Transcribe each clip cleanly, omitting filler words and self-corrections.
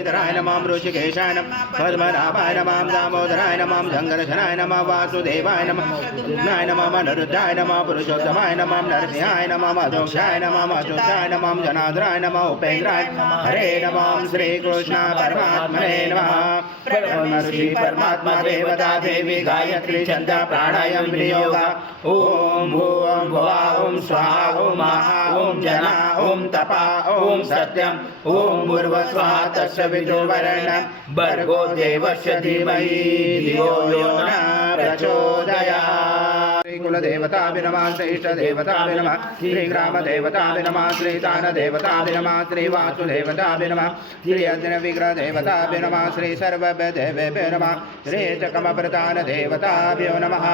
धराय नमः ऋषिकेशाय नमः पद्मनाभाय नमः दामोदराय नमः जंगदशनाय नमः वासुदेवाय नमः कृष्णाय नमः अनिरुद्धाय नमः पुरुषोत्तमाय नमः नरसिंहाय नमः अधोक्षाय नमः अच्युताय नमः जनार्दनाय नमः उपेन्द्राय हरे नमः श्री कृष्ण परमात्मने नमः ब्रह्म ऋषि परमात्मा देवता देवी गायत्री छंद प्राणायाम विनियोग ओम भूर्भुवः भुवः ओम स्वाहा ओम महा ओम जना ओम तपा ओम सत्यम ओम भूर्भुवस्वाहा तस्य विदुर्वरेण्यं भर्गो देवस्य धीमहि धियो यो न प्रचोदयात्। श्री कुल देवता नमः श्री इष्ट देवता नमः श्री ग्राम देवता नमः श्री दान देवता नमः श्री वासु देवता नमः श्री अग्नि विग्रह देवता नमः श्री सर्वदेवेभ्यो नमः श्री चकमप्रधान देवताभ्यो नमः।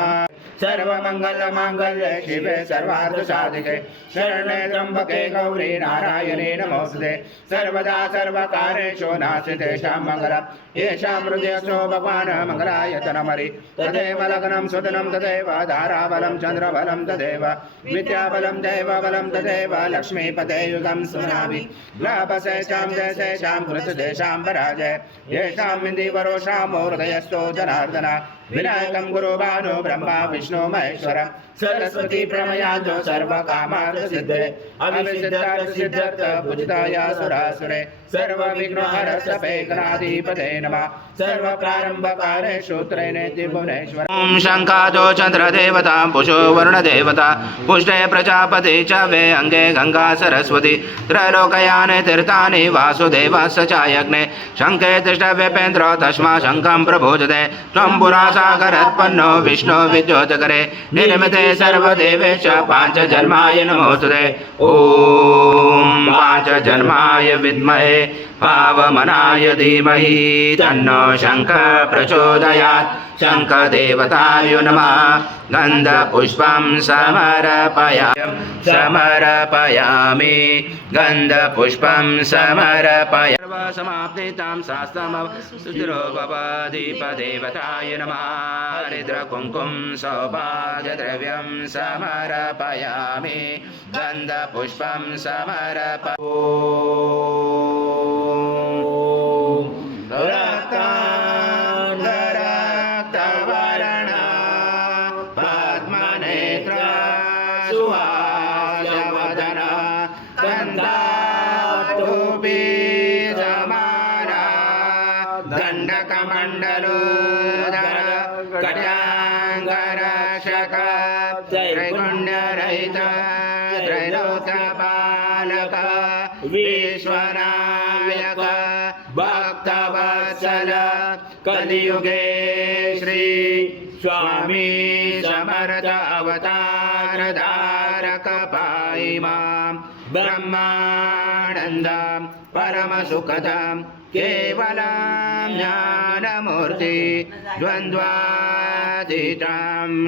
सर्वमंगल मांगल्ये शिवे सर्वार्थ साधिके शरण्ये त्र्यंबके गौरी नारायणे नमोस्तुते सर्वदा सर्वकार्येषु नास्तितेषां मंगलम् येषां हृदयस्थो भगवान् मंगलायतनमरि तदेव लग्नं सुदनं तदेव धाराबलं चन्द्रबलं तदेव विद्याबलं दैवबलं तदेव लक्ष्मीपते युगं सुनामि लाभसेषां जयसेषां कृतदेशां पराजय येषां विधिवरोषामो हृदयस्थो जनार्दन विनायकं गुरुभानु ब्रह्मा विष्णु महेश्वर सरस्वती प्रमयाजो सर्वकामार्थ सिद्धे अविसिद्धार्थ सिद्धार्थ पूजिताय सुरासुरे सर्वविघ्नहरसपेकनाधिपते नमः सर्वप्रारम्भकारेषु त्रैनेति भुवनेश्वर। ओम शंखादो चंद्रदेवता पुषो वरुणदेवता पुष्टे प्रजापति च वे अंगे गंगा सरस्वती त्रैलोकयाने तीर्थानि वासुदेवस्य चायग्ने शंखे तिष्ठव्यपेन्द्र तस्मा शंखं प्रभोजते त्वं पुरासागरोत्पन्नो विष्णु विद्योतकरे निर्मिते सर्वदेवेश पांचजन्माय नमोस्तुते। ओम पांचजन्माय विद्महे पावमनाय धीमहि तन्नो शंख प्रचोदयात्। शंख देवताय नमः गन्धपुष्पं समर्पयामि गन्धपुष्पं समर्पयामि। सर्वसमाप्तितां शास्त्रमवसुचिरो भवदीपदेवताय नमः हरिद्रकुङ्कुम सौभाग्यद्रव्यं समर्पयामि गन्धपुष्पं समर्पयामि। दंडकमंडलोदर कट्यांगरक्षक त्रैगुण्यरहित त्रैलोक्यपालक विश्वनायक भक्तवत्सल कलियुगे श्री स्वामी समर्थ अवतार धारक पाहि मां ब्रह्मानन्दं परमसुखदं केवलं ज्ञानमूर्ति द्वन्द्वातीतं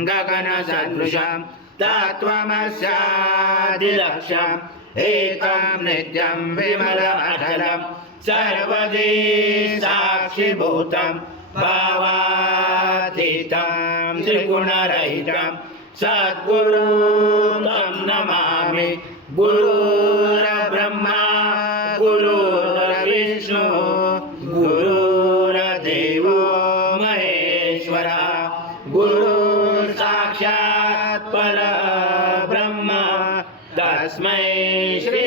गगनसदृशं तत्त्वमस्यादिलक्ष्यम् एकं नित्यं विमलमचलं सर्वदी साक्षिभूतं भावातीतं त्रिगुणरहितं सद्गुरुं नमामि। गुरुर्ब्रह्मा गुरुर्विष्णु गुरुर्देवो महेश्वर गुरुर्साक्षात् परब्रह्म तस्मै श्री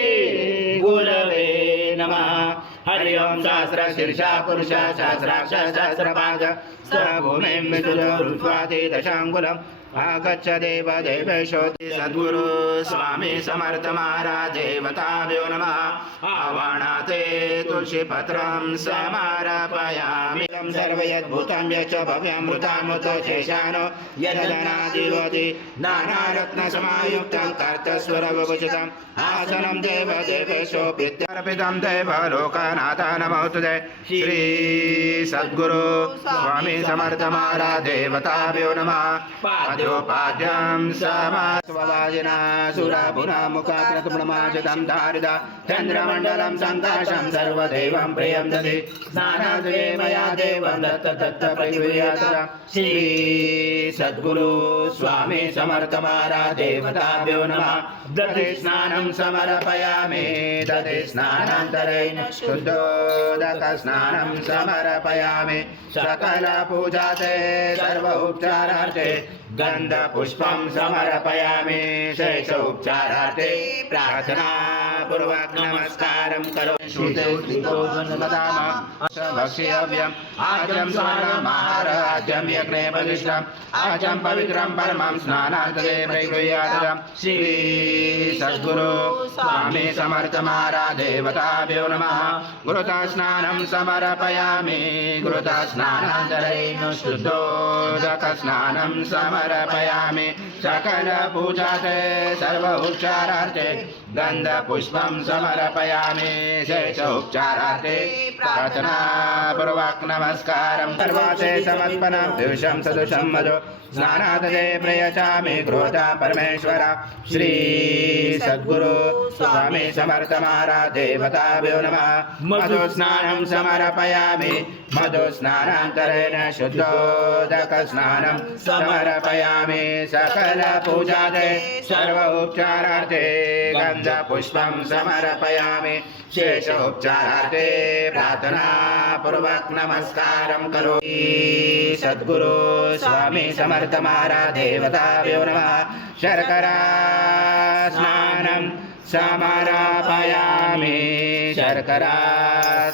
गुरवे नमः। हरि ओम सहस्र शीर्षा पुरुष सहस्राक्ष सहस्रपाद स्वभूमिं विदुरुस्वाति दशाङ्गुलम् आगच्छ देव देवेशोति सद्गुरु स्वामी समर्थ महाराज देवताभ्यो नमः। आवाहनाते तुलसीपत्रं समर्पयामि सर्वयद्भूतं यच्च भव्यमृतामृतो शेषानो यदनादिवति नानारत्नसमायुक्तं कर्तस्वरवभूषितम् आसनं देव देवेशो प्रीत्यर्पितं देव लोकनाथ नमोस्तुते। श्री सद्गुरु स्वामी समर्थ महाराज देवताभ्यो नमः। पाद्योपाद्यं समास्ववाजिना सुरभुनामुखक्रतुमणमाजतं धारिदा चन्द्रमण्डलं सङ्काशं सर्वदेवं प्रियं दधि स्नानाद्वे मया देव एवं दत्त दत्त प्रयुयात श्री सद्गुरु स्वामी समर्थ महाराज देवताभ्यो नमः दधि स्नानं समर्पयामि दधि स्नानान्तरेण शुद्धोदक स्नानं समर्पयामि सकल पूजाते सर्व उपचारार्थे गंध पुष्पं समर्पयामि शेष उपचारार्थे प्रार्थना पूर्वक नमस्कारं करोमि श्रुते भक्ष्यव्यम् आजं स्वर्णमहाराज्यं यज्ञे प्रतिष्ठम् आजं पवित्रं परमं स्नानार्थदे प्रयुयातम् श्री सद्गुरु स्वामी समर्थ महाराज देवताभ्यो नमः गुरुता स्नानं समर्पयामि गुरुता स्नानान्तरेण शुद्धोदक स्नानं समर्पयामि सकल पूजाते सर्व उपचारार्थे गंध पुष्पं समर्पयामि शेष उपचारार्थे प्रार्थना पूर्वक नमस्कारं सर्वासे समर्पणं दिवसं सदुषं मधु स्नानादे प्रयचामि क्रोधा परमेश्वर श्री सद्गुरु स्वामी समर्थ महाराज देवताभ्यो नमः मधु स्नानं समर्पयामि मधु स्नानान्तरेण शुद्धोदक स्नानं समर्पयामि सकल पूजादे सर्व उपचारार्थे गंध पुष्पं समर्पयामि शेष उपचारार्थे प्रार्थना पूर्वक नमस्कारं करोमि सद्गुरु स्वामी समर्थ महाराज देवताभ्यो नमः शर्करा स्नानं समर्पयामि शर्करा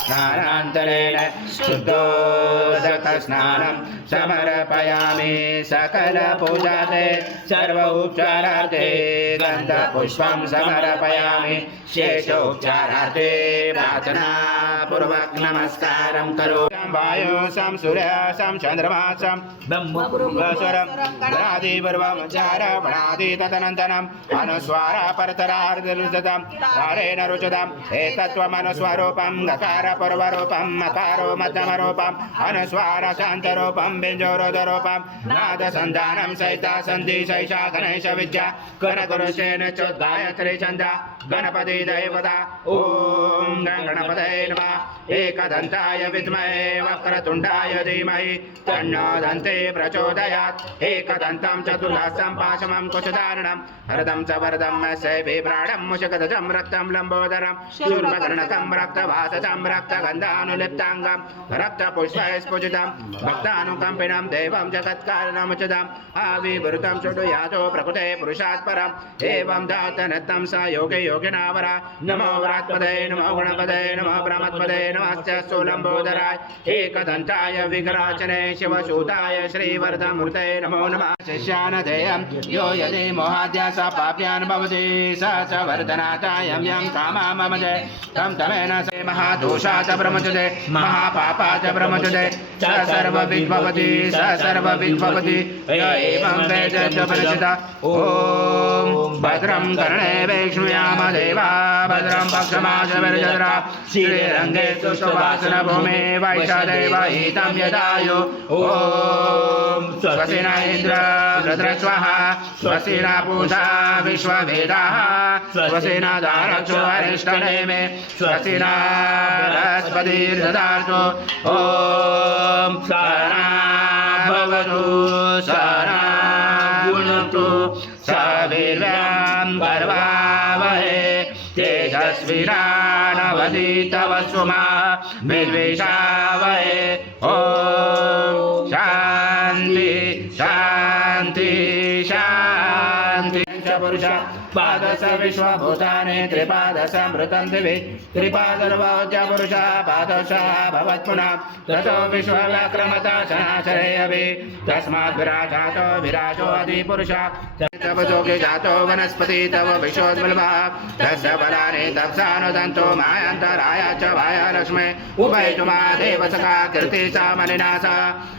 स्नानान्तरेण शुद्धोदक स्नानं समर्पयामि सकल पूजाते सर्व उपचारार्थे गंध पुष्पं समर्पयामि शेष उपचारार्थे प्रार्थना पूर्वक नमस्कारं करोमि वायुसं सूर्यसं चन्द्रमासं ब्रह्मपुरं गणादिपर्वचारपणादि तदनन्तरम् अनुस्वार परतरार्धरुचतां कारेण रुचताम् एतत्त्वमनुस्वरूपं गकार पूर्वरूपं मकारो मध्यमरूपं अनुस्वार शान्तरूपं बिञ्जोरुदरूपं नादसन्धानं सहिता सन्धि सैषा गणेश विद्या गणगुरुशेन चोद्गायत्री छन्दा गणपति देवता ॐ गणपतये नमः एकदन्ताय विद्महे वक्रतुण्डाय धीमहि तन्नो दन्ते प्रचोदयात् एकदन्तं चतुर्हस्तं पाशमं कुशधारणं हरदं च वरदं शैवीप्राणं मुषकध्वजं रक्तं लम्बोदरं शूर्पकर्णकं रक्तभासजं रक्तगन्धानुलिप्ताङ्गं रक्तपुष्पैस्फुजितं भक्तानुकम्पिनं देवं जगत्कारणमुचितम् आविवृतं चुडुयातो प्रकृते पुरुषात् परम् एवं दातनत्तं स योगे योगिनावरा नमो व्रात्पदे नमो गणपदे नमो ब्रह्मत्पदे नमश्च स्थूलम्बोदराय एकदन्ताय विघ्नाचने शिवसूताय श्रीवरदमूर्ते नमो नमः शिष्यानधेयं यो यदि मोहाद्या स पाप्यान् भवति स च वर्धनातायं यं कामाममजे तं तमेन से महादोषात् ब्रह्मचुदे महापापात् ब्रह्मचुदे स सर्वविद्भवति स सर्वविद्भवति य एवं वेदोपनिषद ॐ भद्रं कर्णे वैष्णुयाम देवा भद्रं पक्षमाशविर्जत्रा श्रीरङ्गे सुष्ठुवासनभूमे वैषदेव हितं यदायु ॐ स्वस्ति न इन्द्र रुद्रस्वः स्वस्ति न पूषा विश्ववेदाः स्वस्ति न दारक्षो अरिष्टनेमे स्वस्ति न बृहस्पतिर्दधातु ॐ सहना भवतु सहना भुनक्तु सवीर्यं करवावहै तेजस्विनावधीतमस्तु विद्विषावहै ॐ शान्ति शान्ति शान्ति पुरुष पादश विश्वभूतानि त्रिपादशमृतं दिवि त्रिपादर्वोच्य पुरुष पादश भवत्पुनः ततो विश्वव्याक्रमता शनाशरे अभि तस्मात् विराजातो विराजो अधिपुरुष तव जोगे जातो वनस्पति तव विशोद्बलभः तस्य बलानि तप्सानुदन्तो मायान्तराय च वायालक्ष्मे उभयतुमा देवसखा कीर्ति च मलिनासा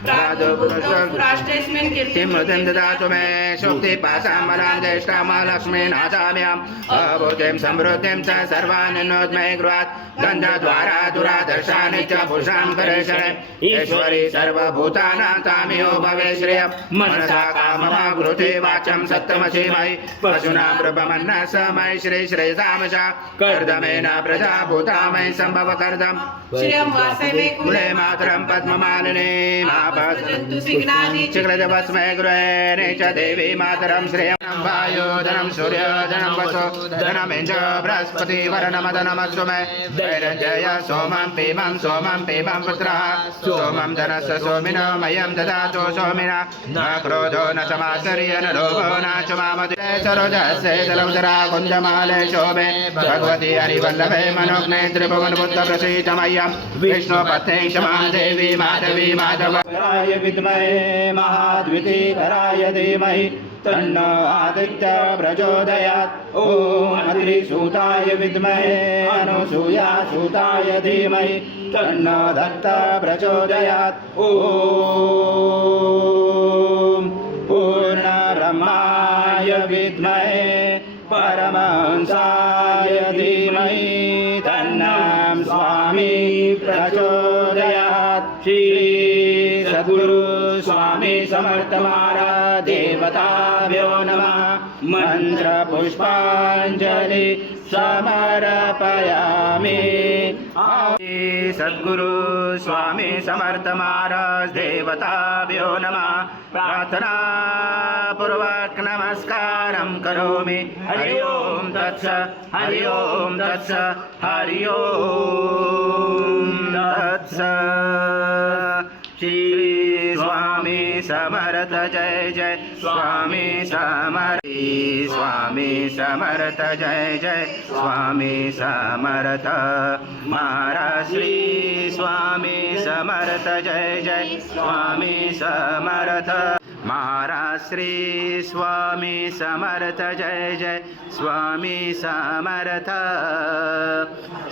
राष्ट्रेस्मिन् कीर्तिमृतिं ददातु मे शुक्तिपाशां बलां ज्येष्ठां लक्ष्मीनाथ दास्याम्यहम् अभूतिं समृद्धिं च सर्वानन्दमय गृहात् गन्धद्वारा दुरादर्शानि च पुरुषां करेशने ईश्वरी सर्वभूतानां तामियो भवे श्रेयः मनसा काममागृते वाचं सत्यमसीमयि पशुना प्रभमन्ना समय श्री श्रेयसामशा कर्दमेन प्रजा भूतामय संभव कर्दम श्रियं वासवे कुले मातरं पद्ममालिनी जन्तु सिग्नानि चिक्लजभस्मय गृहेण च देवी मातरं श्रेयं वायो धनं सूर्य धनं वसो धनमिन्द्र बृहस्पति वरनमदनमस्तु मे दैरञ्जय सोमं पीमं पुत्रः सोमं धनस्य सोमिनो मह्यं ददातु सोमिना न क्रोधो न समाचर्य न लोभो न च मामदे सरोजस्य जलौदरा कुञ्जमाले शोभे भगवती हरिवल्लभे मनोज्ञे त्रिभुवन बुद्ध प्रसीद मह्यं विष्णुपत्नी क्षमां देवी माधवी माधवाय विद्महे महाद्वितीकराय धीमहि तन्नो आदित्य प्रचोदयात् ॐ अत्रिसूताय विद्महे अनुसूयासूताय धीमहि तन्नो दत्त प्रचोदयात् ॐ पूर्णब्रह्माय विद्महे परमहंसाय धीमहि तन्नं स्वामी प्रचोदयात् श्री सद्गुरु स्वामी समर्थ महाराज देवताभ्यो नमः मंत्र पुष्पांजलि समर्पयामि सद्गुरु स्वामी समर्थ महाराज देवताभ्यो नमः प्रार्थना पूर्वक नमस्कारं करोमि हरि ओम तत्सत् हरि ओम तत्सत् हरि ओम तत्सत् श्री स्वामी समर्थ जय जय स्वामी समर्थ स्वामी समर्थ जय जय स्वामी समर्थ महाराज श्री स्वामी समर्थ जय जय स्वामी समर्थ महाराज श्री स्वामी समर्थ जय जय स्वामी समर्थ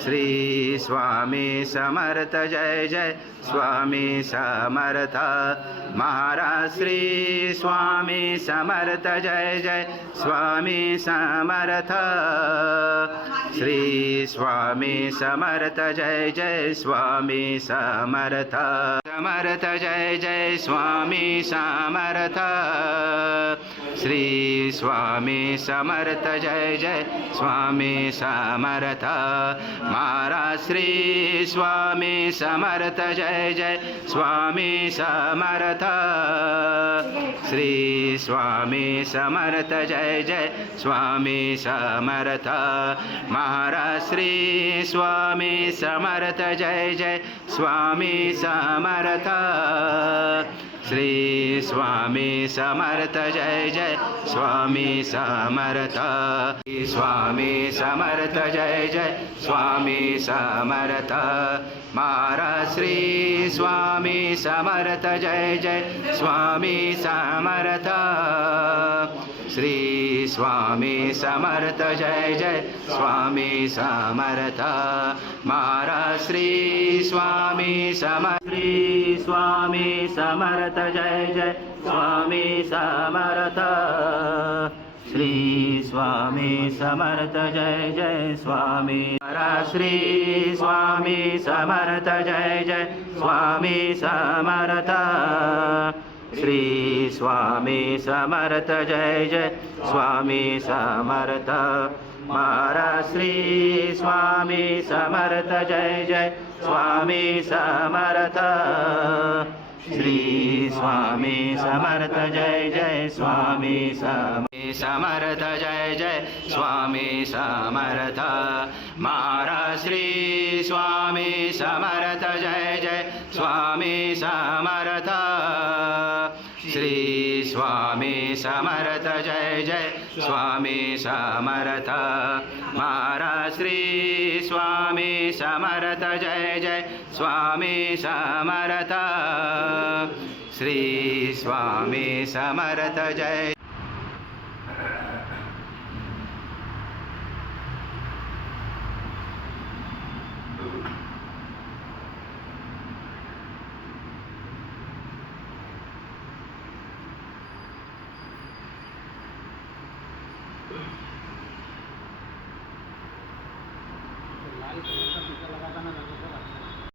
श्री स्वामी समर्थ जय जय स्वामी समर्थ महाराज श्री स्वामी समर्थ जय जय स्वामी समर्थ श्री स्वामी समर्थ जय जय स्वामी समर्थ समर्थ जय जय स्वामी समर्थ श्री स्वामी समर्थ जय जय स्वामी समर्थ महाराज श्री स्वामी समर्थ जय जय स्वामी समर्थ श्री स्वामी समर्थ जय जय स्वामी समर्थ महाराज श्री स्वामी समर्थ जय जय स्वामी समर्थ श्री स्वामी समर्थ जय जय स्वामी समर्थ स्वामी समर्थ जय जय स्वामी समर्थ महाराज श्री स्वामी समर्थ जय जय स्वामी समर्थ श्री स्वामी समर्थ जय जय स्वामी समर्थ महाराज श्री स्वामी समर्थ श्री स्वामी समर्थ जय जय स्वामी समर्थ श्री स्वामी समर्थ जय जय स्वामी महाराज श्री स्वामी समर्थ जय जय स्वामी समर्थ श्री स्वामी समर्थ जय जय स्वामी समर्थ महाराज श्री स्वामी समर्थ जय जय स्वामी समर्थ श्री स्वामी समर्थ जय जय स्वामी समर्थ जय जय स्वामी समर्थ महाराज श्री स्वामी समर्थ जय जय स्वामी समर्थ श्री स्वामी समर्थ जय जय स्वामी समर्थ महाराज श्री स्वामी समर्थ जय जय स्वामी समर्थ श्री स्वामी समर्थ जय